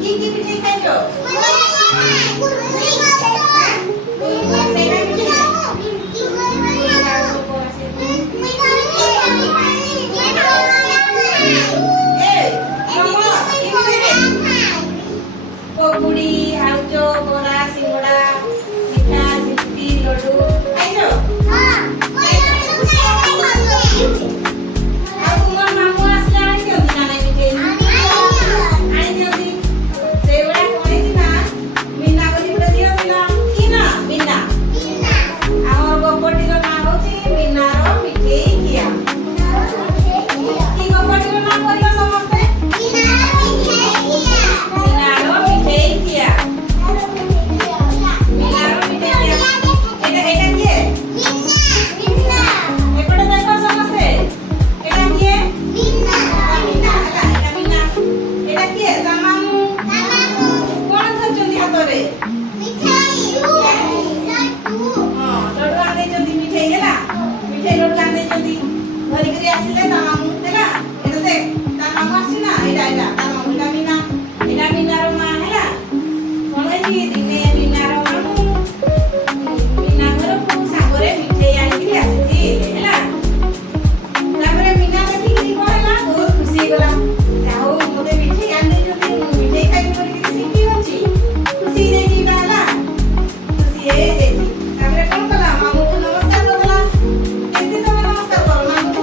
কি মিঠাই খাইছো? পকুড়ি, আলুচো, বড়া, সিঙ্গড়া, মিঠা, জিলিপি, লডু খাইছো? ଆଉ ତୁମର ମାମୁଁ ଆସିଲେ ଆଣି ଦିଅନ୍ତି ନା ନାଇଁ ମିଠେଇ? ଆଣି ଦିଅନ୍ତି। ସେଇଭଳିଆ କଣ ହେଇଛି ନା ମିନା ବୋଲି ଗୋଟେ ଦିଅନ୍ତି ନା କି ନା ମିନା। ଆମର ଗପଟିର ନାଁ ହଉଛି ମିନାର ମିଠେଇ ଖିଆ। କି ଗପଟିର ନାଁ କହିଲ ସମସ୍ତେ? ମିନାର ମିଠେଇ ଖିଆ। ମିନାର ମିଠେଇ ଖିଆ। ଏଇଟା କିଏ? ଏପଟେ ଦେଖ ସମସ୍ତେ। ଏଇଟା କିଏ? ମିନା ହେଲା। ଏଇଟା ମିନା। ଏଇଟା କିଏ? ତା ମାମୁଁ। କଣ ଧରିଛନ୍ତି ହାତରେ? ଲଡୁ ଆଣିଦେଇଛନ୍ତି ମିଠେଇ ହେଲା। ମିଠେଇ ଲଡୁ ଆଣିଦେଇଛନ୍ତି। ଧରିକିରି ଆସିଲେ ତା ମାମୁଁ ହେଲା। ଏଇଟା ଦେଖ ତା ମାମୁଁ ଆସିଛି ନା। ଏଇଟା ତା ମାମୁଁ। ଏଇଟା ମିନା। ଏଇଟା ମିନାର ମା ହେଲା। କଣ ହେଇଛି ଦିନେ ମିନାର ମାମୁଁ ମିନା ଘରକୁ ସାଙ୍ଗରେ ମିଠେଇ ଆଣିକିରି ଆସିଥିଲେ ହେଲା। ତାପରେ ମିନା ଦେଖିକିରି କଣ ହେଲା ବହୁତ ଖୁସି ହେଇଗଲା। ଯାହା ହଉ ମୋତେ ମିଠେଇ ଆଣିଦେଇଛନ୍ତି, ମୁଁ ମିଠେଇ ଖାଇବି ବୋଲିକିରି ଶିଖି ଅଛି। ଖୁସି ହେଇଯାଇଛି ଏଇଟା ହେଲା। ଖୁସି ହେଇଯାଇଛି। ତାପରେ କଣ କଲା ମାମୁଁକୁ ନମସ୍କାର କରିଦେଲା। କେମିତି ତମେ ନମସ୍କାର କର ମାମୁଁକୁ?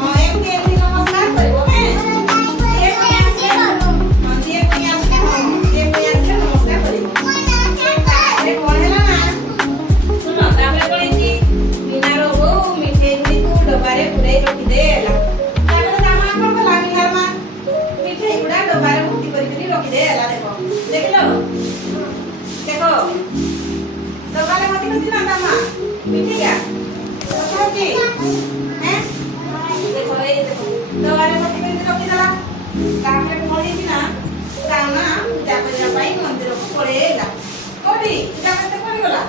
ହଁ ଏମିତି ନମସ୍କାର କରିବ। ଯିଏ ପୁଣି ଆସିଲେ ନମସ୍କାର କରିବ। ତାପରେ କଣ ହେଲା ନା ଶୁଣ ତାପରେ କଣ ହେଇଛି ମିନାର ବୋଉ ମିଠେଇ ଗୁଡ଼ିକୁ ଡବାରେ ପୁରେଇ ରଖିଦେଲା। ତାପରେ ତା ମା କଣ କଲା ମିନାର ମା ମିଠେଇ ଗୁଡା ଡବାରେ ଭର୍ତ୍ତି କରିକିରି ରଖିଦେଲା। ଦେଖ ଦେଖିଲ ଦେଖ ଡବାରେ ଭର୍ତ୍ତି କରିଛି ନା ତା ମା ମିଠେଇଟା ରଖାହେଇଛି। ଦେଖ ଏଇ ଦେଖ ଡବାରେ ଭର୍ତ୍ତି କରିକି ରଖିଦେଲା। ତାପରେ କଣ ହେଇଛି ନା ତା ମା ପୂଜା କରିବା ପାଇଁ ମନ୍ଦିରକୁ ପଳେଇଲା। କୋଉଠି ପୂଜା କରତେ ପଳେଇଗଲା?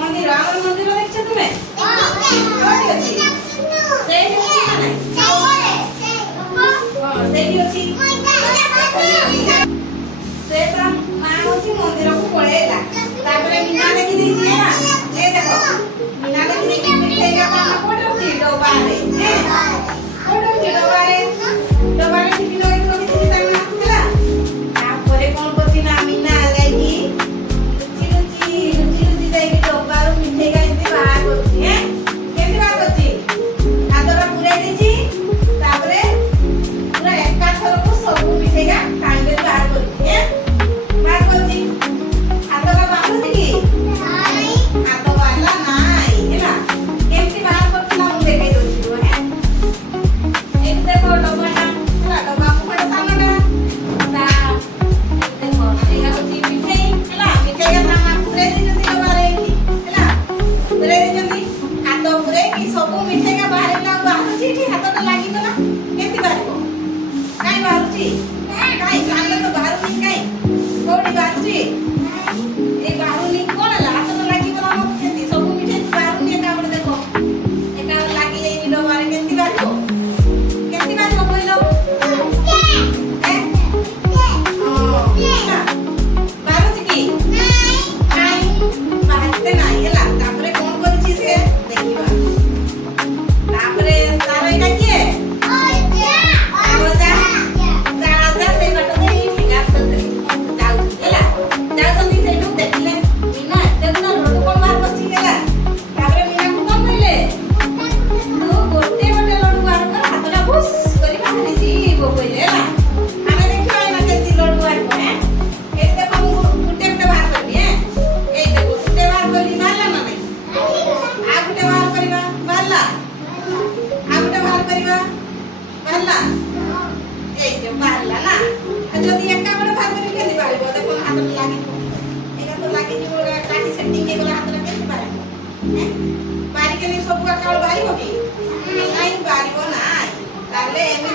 ମନ୍ଦିର। ଆମର ମନ୍ଦିର ଦେଖିଛ ତୁମେ? କୋଉଠି ଅଛି? ସେଇଠି ଅଛି ନା ନାଇଁ? ହଁ ସେଇଠି ଅଛି। ସେ ତା ମା ହଉଛି ମନ୍ଦିରକୁ ପଳେଇଲା। ତାପରେ ମିନା ଦେଖି ଦେଇଛି ହେଲା। ଏ ଦେଖ ମିନା ଦେଖି ଦେଇଛି ମିଠେଇଟା ତା ମା କୋଉଠି ଅଛି? ଡବାରେ। କୋଉଠି ଅଛି? ଡବାରେ। ଡବାରେ ଠିପି ଲଗେଇକି ରଖିଛି ତା ମା ହେଲା। ତାପରେ କଣ କରୁଛି ନା ମିନା ଯାଇକି ଲୁଚି ଯାଇକି ଡବାରୁ ମିଠେଇଟା ଏମିତି ବାହାର କରୁଛି। କେମିତି ବାହାର କରୁଛି? ହାତଟା ପୁରେଇ ଦେଇଛି। ତାପରେ ପୁରା ଏକାଥରକୁ ସବୁ ମିଠେଇଟା ଟାଣିକରି ବାହାର କରୁଛି। ବାହାର କରୁଛି। ହାତଟା ବାନ୍ଧୁଛି କି? ହାତ ବାନ୍ଧା ନାଇଁ ହେଲା। କେମିତି ବାହାର କରୁଥିଲା ମୁଁ ଦେଖେଇ ଦଉଛି ରୁହ। ଏଇଠି ଦେଖ ଡବାଟା ହେଲା। ଡବା ମୁଖଟା ସାନଟା। ଦେଖ ଏଇଟା ହଉଛି ମିଠେଇ ହେଲା। ମିଠେଇଟା ତା ମା ପୁରେଇ ଦେଇଛନ୍ତି ଡବାରେ ଏଇଠି ହେଲା। ପୁରେଇ ଦେଇଛନ୍ତି। ହାତ ପୁରେଇକି ସବୁ ମିଠେଇଟା ବାହାରିଲା। ବାହାରୁଛି ଏଠି ହାତଟା ଲାଗିଗଲା। କେମିତି ବାହାରିବ? କାଇଁ ବାହାରୁଛି? କାଇଁ ଚାଲେ ତ ବାହାରୁନି କାଇଁ? କୋଉଠି ବାହାରୁଛି? ଏଇ ବାହାରୁନି କଣ ହେଲା? ହାତଟା ଲାଗିଗଲା ମତେ କେମିତି? ସବୁ ମିଠେଇ ବାହାରୁନି ଏକାବେଳେ ଦେଖ। ଏକାବେଳେ ଲାଗିଯାଇନି ଡବାରେ କେମିତି ବାହାରିବ? କେମିତି ବାହାରିବ କହିଲ? ବାହାରୁଛି କି? ନାଇଁ ବାହାରିତେ ନାହିଁ ହେଲା। ତାପରେ କଣ କରିଛି ସେ ଦେଖିବା। ତାପରେ ତାର ଏଇଟା କିଏ? ରାଜା ସେଇ ବାଟ ଦେଇ ଯାଉଛନ୍ତି ହେଲା। ଯାଉଛନ୍ତି ସେଇଠୁ ଦେଖିଲେ ମିନା ଦେଖୁନ ଲଡୁ କଣ ବାହାର କରିଛି ହେଲା। ତାପରେ ମିନାକୁ କଣ କହିଲେ? ତୁ ଗୋଟେ ଲଡୁ ବାହାର କର। ହାତଟା ଭୁସ୍ କରି ବାହାରିଛି କହିଲେ ହେଲା। ଆମେ ଦେଖିବା ଏଇନା କେମିତି ଲଡୁ ବାହାରିବ। ଏଇଠି ଦେଖ ମୁଁ ଗୋଟେ ବାହାର କରିବି। ଏଇ ଦେଖ ଗୋଟେ ବାହାର କରିବି। ବାହାରିଲା ନା ନାଇଁ? ଆଉ ଗୋଟେ ବାହାର କରିବା। ବାହାରିଲା। ଆଉ ଗୋଟେ ବାହାର କରିବା। ବାହାରିଲା। ଏଇ ଯୋଉ ବାହାରିଲା ନା। ଆଉ ଯଦି ଏକାବେଳେ ବାହାର କରିବି କେମିତି ବାହାରିବ? ଦେଖ ହାତଟା ଲାଗିଯିବ। ଏଇଟା ତ ଲାଗିଯିବ। କାଠି ସେଟିଂ ହେଇଗଲା ହାତଟା କେମିତି ବାହାରିବ? ବାହାରିକେନି ସବୁ ଏକାବେଳେ ବାହାରିବ କି? ନାଇଁ ବାହାରିବ ନାଇଁ। ତାହେଲେ ଏମିତି